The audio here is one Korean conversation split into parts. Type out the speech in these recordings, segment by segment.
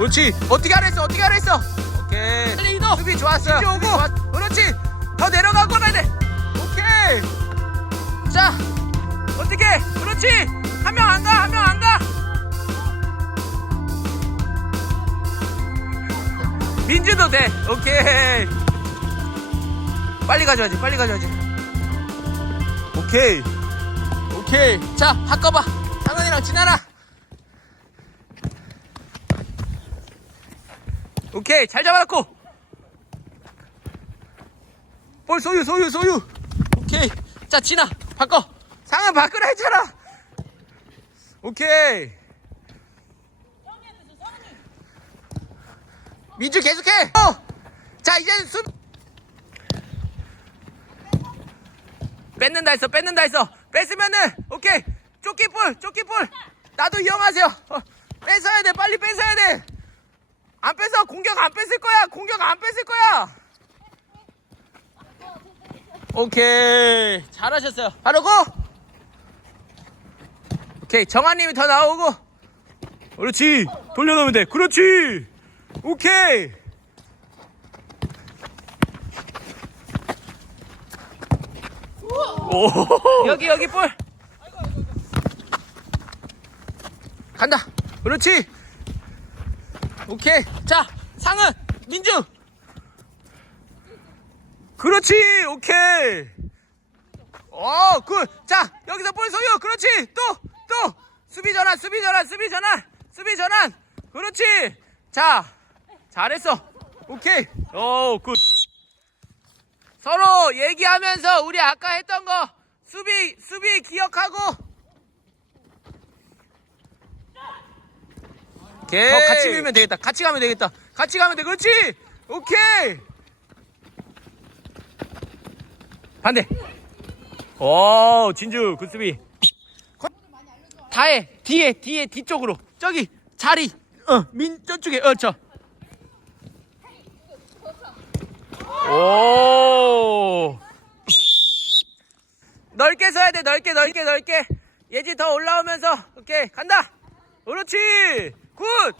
그렇지. 어떻게 하랬어? 어떻게 하랬어? 오케이. 빨리 이동. 수비 좋았어요. 수비 오고. 그렇지. 더 내려가고 가야 돼. 오케이. 자, 어떻게? 그렇지. 한 명 안 가. 한 명 안 가. 민주도 돼. 오케이. 빨리 가져야지. 빨리 가져야지. 오케이. 오케이. 자, 바꿔봐. 상은이랑 진아라. 오케이. 잘 잡아놨고. 볼 소유, 소유, 소유. 오케이. 자, 진아. 바꿔. 상은 바꾸라 했잖아. 오케이. 민주 계속해. 어. 자, 이제는 수. 뺏는다 했어. 뺏는다 했어. 뺏으면은 오케이. 쪼끼볼, 쪼끼볼. 나도 위험하세요. 어, 뺏어야 돼. 빨리 뺏어야 돼. 안 뺏어. 공격 안 뺏을 거야. 공격 안 뺏을 거야. 오케이. 잘하셨어요. 바로 고. 오케이. 정한님이 더 나오고. 그렇지. 돌려놓으면 돼. 그렇지. 오케이. 오. 여기 여기 볼. 간다. 그렇지. 오케이. 자, 상은 민주. 그렇지. 오케이. 어, 굿. 자, 여기서 볼 소유. 그렇지. 또, 또. 수비 전환, 수비 전환, 수비 전환, 수비 전환. 그렇지. 자, 잘했어. 오케이. 오, 굿. 서로 얘기하면서 우리 아까 했던 거 수비, 수비 기억하고. 오케이. 더 같이 밀면 되겠다. 같이 가면 되겠다. 같이 가면 돼. 그렇지. 오케이. 반대. 오, 진주, 굿 수비. 다해. 뒤에, 뒤에, 뒤쪽으로. 저기, 자리. 어, 민, 저쪽에, 어, 저. 오. 넓게 서야 돼, 넓게, 넓게, 넓게. 예지 더 올라오면서. 오케이, 간다. 그렇지. 굿.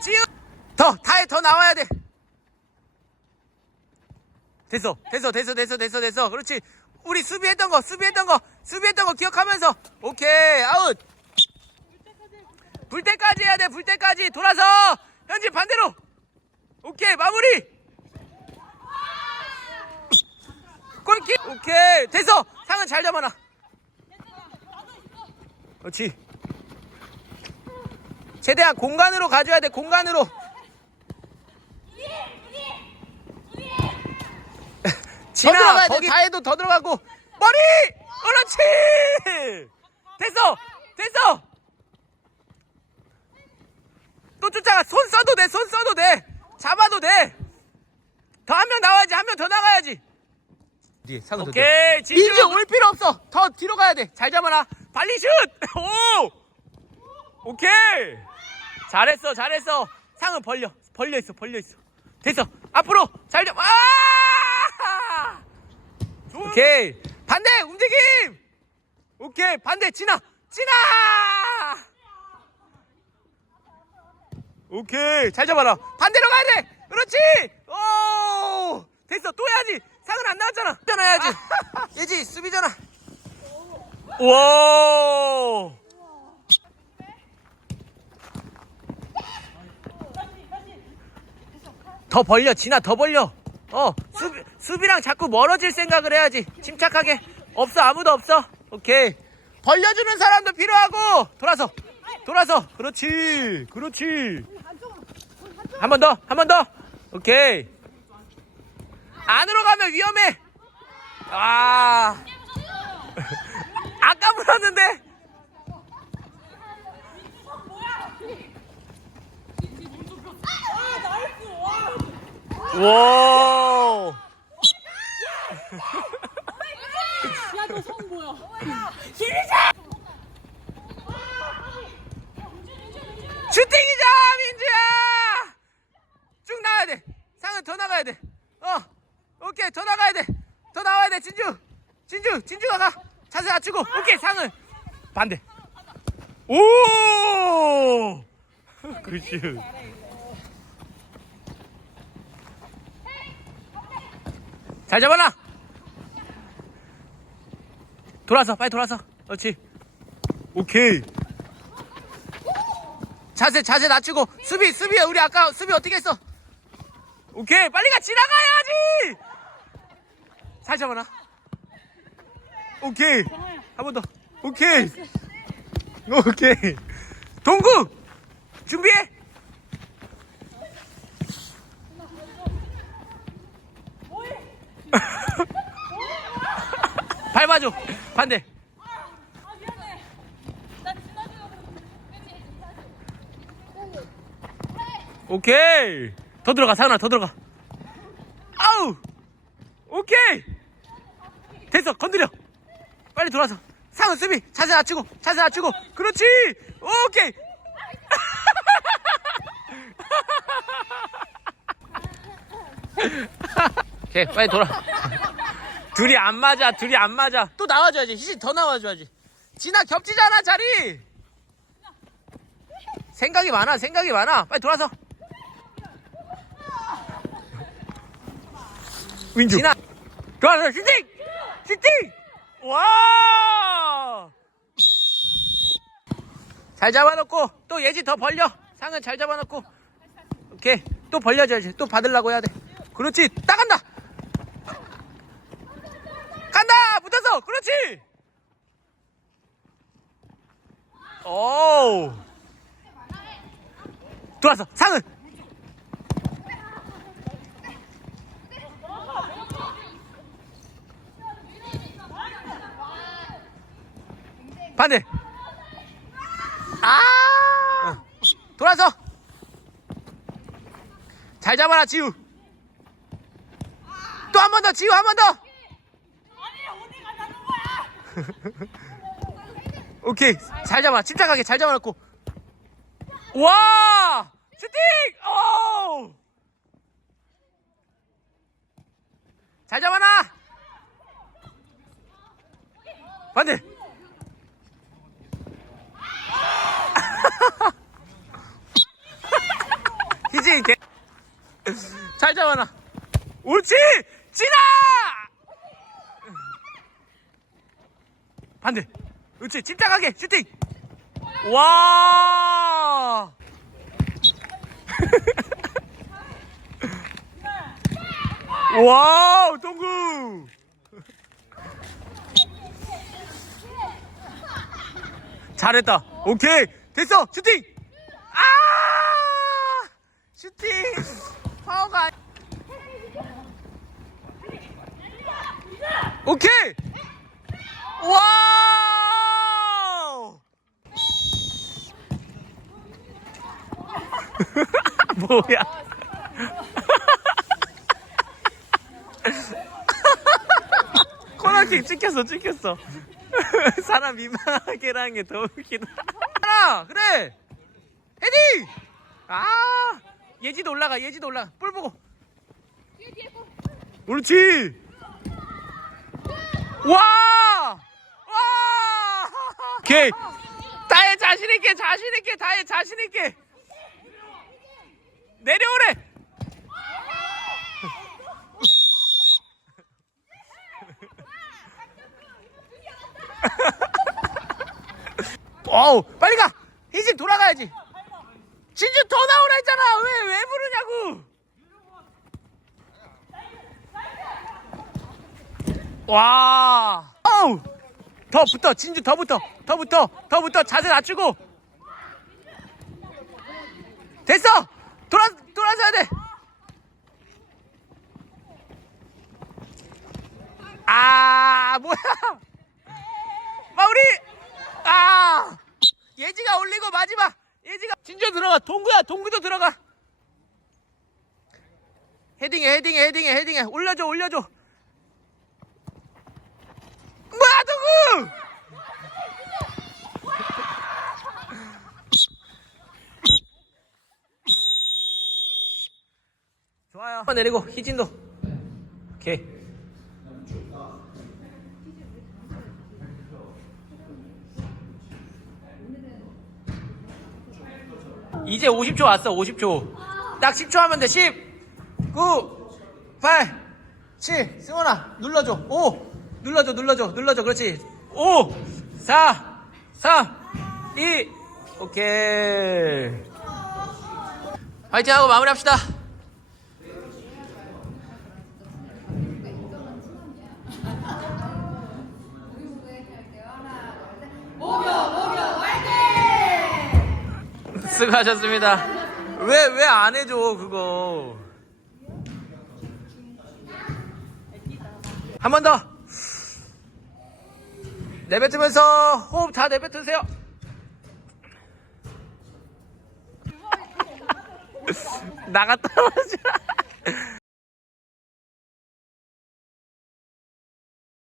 지금. 더, 다해, 더 나와야 돼. 됐어, 됐어, 됐어, 됐어, 됐어, 됐어. 그렇지. 우리 수비했던 거, 수비했던 거, 수비했던 거 기억하면서. 오케이, 아웃. 불 때까지 해야 돼, 불 때까지. 돌아서. 현지 반대로. 오케이, 마무리. 골킥. 오케이, 됐어. 상은 잘 잡아놔. 그렇지. 최대한 공간으로 가져야 돼, 공간으로. 진아 거기 다 해도 더 들어가고. 머리! 그렇지! 됐어! 됐어! 또 쫓아가. 손 써도 돼 손 써도 돼. 잡아도 돼더 한 명 나와야지 한 명 더 나가야지. 뒤에 상은 오케이 민주 올 필요 없어. 더 뒤로 가야 돼잘 잡아라. 발리 슛 오! 오케이 잘했어 잘했어 상은 벌려 벌려 있어 벌려 있어 됐어 앞으로 잘 잡. 아! 오케이 반대 움직임. 오케이 반대 진아 진아. 오케이 잘 잡아라 반대로 가야 돼. 그렇지. 오 됐어 또 해야지. 상은 안 나왔잖아. 전화해야지. 예지 수비 전화. 와. 더 벌려 진아 더 벌려. 어 수비, 수비랑 자꾸 멀어질 생각을 해야지. 침착하게. 없어 아무도 없어. 오케이. 벌려주는 사람도 필요하고. 돌아서 돌아서. 그렇지 그렇지. 한 번 더 한 번 더. 오케이. 안으로 가면 위험해. 아. 아까 물었는데 와 야너 성 뭐야? 슈팅이자 민주야. 쭉 나가야 돼. 상은 더 나가야 돼 어 오케이 더 나가야 돼 더 나와야 돼 진주. 진주 진주가 가. 자세 낮추고. 오케이 상은. 반대. 오! 굿슛 잘 잡아놔. 돌아서 빨리 돌아서. 그렇지. 오케이. 자세 자세 낮추고. 수비 수비 우리 아까 수비 어떻게 했어? 오케이. 빨리 가. 지나가야지. 잘 잡아놔. 오케이. 한 번 더. 오케이. 오케이. 동구 준비해 밟아줘 반대. 오케이. 더 들어가 사은아 더 들어가. 아우! 오케이. 됐어 건드려. 빨리 돌아서. 상은 수비. 자세 낮추고 자세 낮추고. 그렇지. 오케이. 오케이 빨리 돌아 둘이 안 맞아 둘이 안 맞아. 또 나와줘야지 희진 더 나와줘야지 진아 겹치잖아 자리! 생각이 많아 생각이 많아. 빨리 돌아서. 윈주 진아. 돌아서 슈팅! 슈팅! 와! 잘 잡아놓고 또 예지 더 벌려. 상은 잘 잡아놓고. 오케이. 또 벌려줘야지. 또 받으려고 해야 돼. 그렇지. 따간다 간다 붙었어 그렇지! 오 좋았어. 상은! 반대. 아! 돌아서. 잘 잡아라 지우. 또 한 번 더 지우 한 번더 아니 어디 가자는 거야? 오케이 잘 잡아. 침착하게 잘 잡아놓고. 와! 슈팅! 오! 잘 잡아놔! 반대! 희진이 개... 잘 잡아놔. 옳지! 지나 반대. 그렇지 침착하게 슈팅! 와! 와우 동구! 잘했다. 오케이. 됐어. 슈팅! 아! 슈팅! 파워가 오케이 와우 뭐야 코너킥 찍혔어 찍혔어 사람 민망하게 라는 게 더 웃기다 하나 그래 헤딩 아 예지도 올라가 예지도 올라가 볼 보고 옳지 와! 와! 오케이. 다해 자신 있게 자신 있게 다해 자신 있게. 내려오래. 어우, 빨리 가. 희진 돌아가야지. 진주 더 나오라 했잖아. 왜 왜 부르냐고. 와. 어우. 더 붙어. 진주 더 붙어. 더 붙어. 더 붙어. 자세 낮추고. 됐어. 돌아 돌아서야 돼. 아, 뭐야? 마무리. 아. 예지가 올리고 마지막. 예지가 진주 들어가. 동구야. 동구도 들어가. 헤딩해 헤딩해 헤딩해 헤딩해 올려줘 올려줘 뭐야 누구? 좋아요. 한번 내리고 희진도. 오케이. 이제 50초 왔어 50초. 딱 10초 하면 돼. 10 9 8 7 승원아 눌러줘. 5 눌러줘 눌러줘 눌러줘. 그렇지. 5 4 3 2 오케이. 화이팅 하고 마무리합시다 수고하셨습니다. 왜 왜 안 해줘 그거? 한 번 더. 내뱉으면서 호흡 다 내뱉으세요. 나가 떨어져